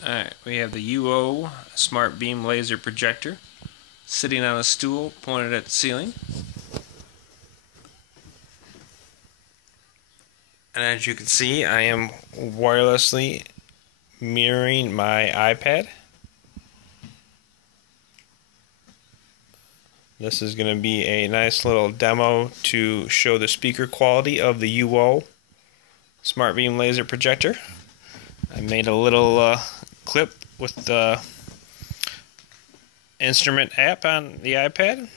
Alright, we have the UO Smart Beam Laser Projector sitting on a stool pointed at the ceiling. And as you can see, I am wirelessly mirroring my iPad. This is going to be a nice little demo to show the speaker quality of the UO Smart Beam Laser Projector. I made a little clip with the instrument app on the iPad.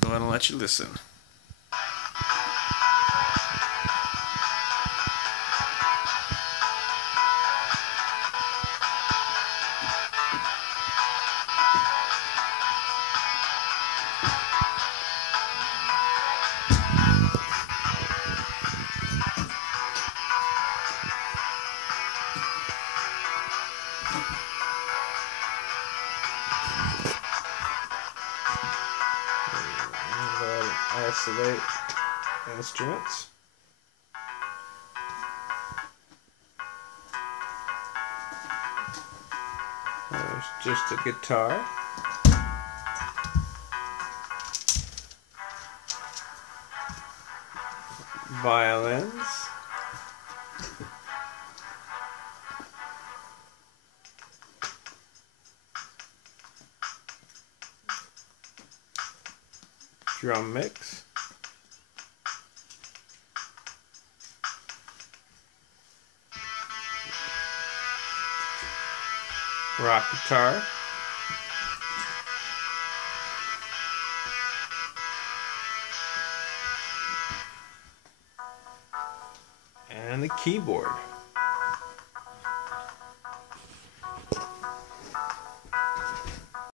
Go ahead and let you listen. Go ahead and isolate instruments. There's just a guitar. Violins. Drum mix. Rock guitar. And the keyboard.